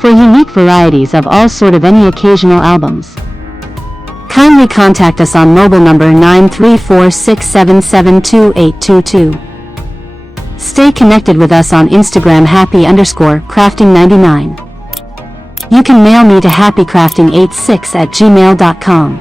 for unique varieties of all sort of any occasional albums. Kindly contact us on mobile number 93467728822. Stay connected with us on Instagram happy_crafting99. You can mail me to happycrafting86@gmail.com.